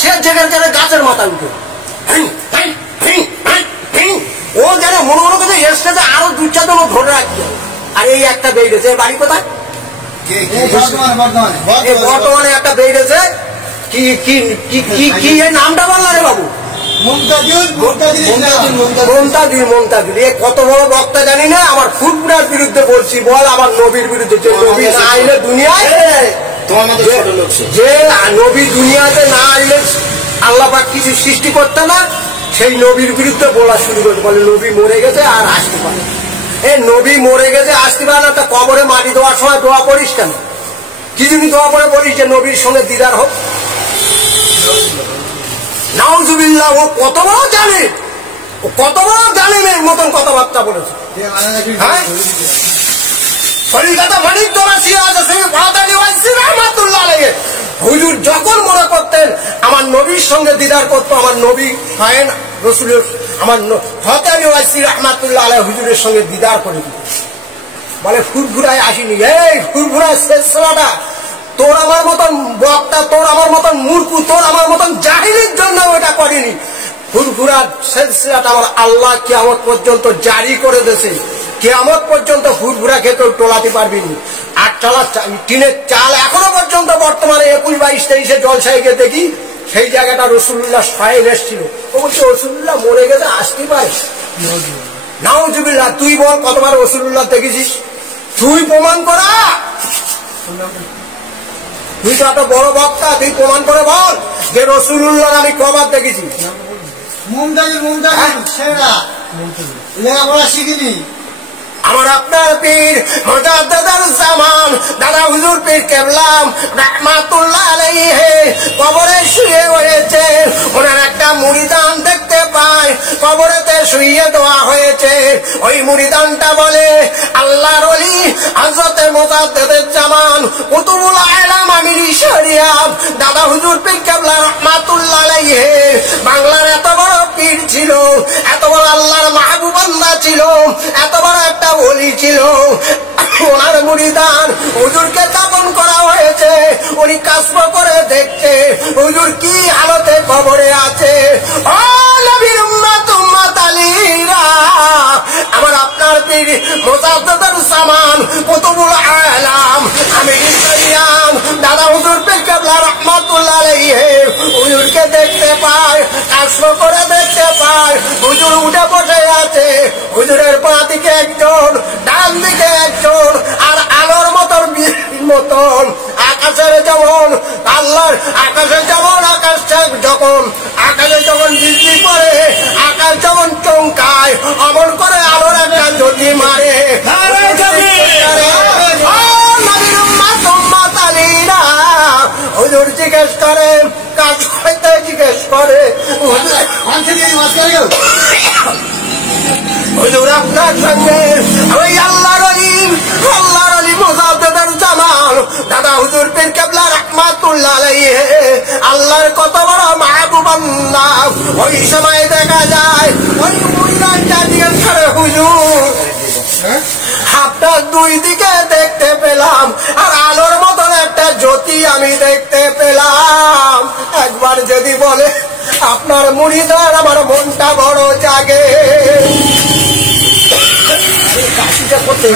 সে জেগে জেগে গাছের মাথায় উঠে ও যেন মনে মনে করছে স্টেজে আরো 2-4 জন ধরে রাখছে। আর এই একটা বেরিয়েছে, বাড়ি কোথায়? বর্তমানে একটা বেরিয়েছে, কি কি কি কি এই নামটা বললা রে বাবু? মমতাজুল। এ কত বড় বক্তা জানি না। আমার ফুরফুরার বিরুদ্ধে বলছি, বল আমার নবীর বিরুদ্ধে। যে নবী না আইলে দুনিয়ায়, যে নবী দুনিয়াতে না আইলে আল্লাহ পাক কিছু সৃষ্টি করতে না, সেই নবীর বিরুদ্ধে বলা শুরু করতে। বলে নবী মরে গেছে আর আসতে পারে। এই নবী মরে গেছে আসতে পারে না, তা কবরে মাটি দেওয়ার সময় দোয়া করিস কেন? কি জন্য দোয়া করে বলিস যে নবীর সঙ্গে দিদার হোক? নাউজুবিল্লাহ। ও কত বড় জানে, ও কত বড় জালিমের মতন কথাবার্তা বলেছে। হ্যাঁ, হুজুর যখন মনে করতেন আমার নবীর সঙ্গে দিদার করতো, আমার নবী ফায়েন রসুলের, আমার হতানি ওয়াইসি রহমাতুল্লাহ আলাইহি হুজুরের সঙ্গে দিদার করে দিত। বলে ফুরফুরায় আসিনি। এই ফুরফুরায় শেষটা তোর আমার মতন বক্তা, তোর আমার মতন মূর্খ, তোর আমার মতন জাহিলির জন্য ওটা করেনি। ফুরফুরার সিলসিলাটা আমার আল্লাহ কিয়ামত পর্যন্ত জারি করে দিয়েছে। কিয়ামত পর্যন্ত ফুরফুরাকে কেউ টোলাতে পারবিনি। 8 তলা টিনের চাল এখনো পর্যন্ত বর্তমানে 21, 22, 23 জলসায় গিয়ে দেখি সেই জায়গাটা রসুল্লাহ স্বয়ং এসেছিল। ও বলছে রসুল্লাহ মরে গেছে আসতে পারে। নাউজুবিল্লাহ। তুই বল কতবার রসুল্লাহ দেখেছিস? তুই প্রমাণ করা। তুই তো এত বড় বক্তা, তুই প্রমাণ করে বল যে রসুল্লাহ আমি কবার দেখেছি। লেখাপড়া শিখিনি। আমার আপনার পীর মুজাদ্দিদুল জামান দাদা হুজুর পীর কেবলাম রাহমাতুল্লাহ আলাইহি কবরে শুয়ে রয়েছে। ওনার একটা মুরিদান দেখতে পায়, কবরেতে শুয়ে দেওয়া হয়েছে। ওই মুরিদানটা বলে আল্লাহর ওলি হযরত মুজাদ্দিদুল জামান কুতুবুল আলাম আমিরি শরিয়াত দাদা হুজুর পীর কেবলা রাহমাতুল্লাহ আলাইহি বাংলার এত বড় পীর ছিল, এত বড় আল্লাহর মাহবুব বান্দা ছিল, এত বড় একটা ওলি ছিল। ওনার মুরিদান হুজুরকে দাফন করা হয়েছে। উনি কাসব করে দেখছে হুজুর কি হালতে কবরে আছে। ও নবীর উম্মত উম্মত আলীরা, আমার আপনার পীর মুজাদ্দিদুল জামান কুতুবুল আলাম আমিরি শরিয়াত দাদা হুজুর পীর কেবলা রাহমাতুল্লাহ আলাইহি হুজুরকে দেখতে পায়, কাসব করে দেখতে পায়। হুজুর উঠে বসে আছে, হুজুরের বাঁ দিকে একজন, ডান দিকে একজন, আর আলোর মতন মতন আকাশের যেমন আল্লাহর আকাশের যেমন যখন আকাশে যখন বৃষ্টি পড়ে, আকাশ যখন চমকায়, অমন করে আলোর একটা জ্যোতি মারে। হুজুর জিজ্ঞেস করে, কাজ করতে জিজ্ঞেস করে হুজুর আপনার সঙ্গে ওই আল্লাহর ওলি মুজাদ্দিদুল জামান দাদা হুজুর পীর কেবলা রাহমাতুল্লাহ আলাইহি আল্লাহর কত বড় মাহবুব বান্দা। ওই সময় দেখা যায় ওই মুরিদানটা জিজ্ঞেস করে হুজুর আপনার দুই দিকে দেখতে পেলাম, আর আলোর মতন একটা জ্যোতি আমি দেখতে পেলাম। একবার যদি বলে আপনার মুরিদান, আমার মনটা বড় জাগে। কাশিটা করতে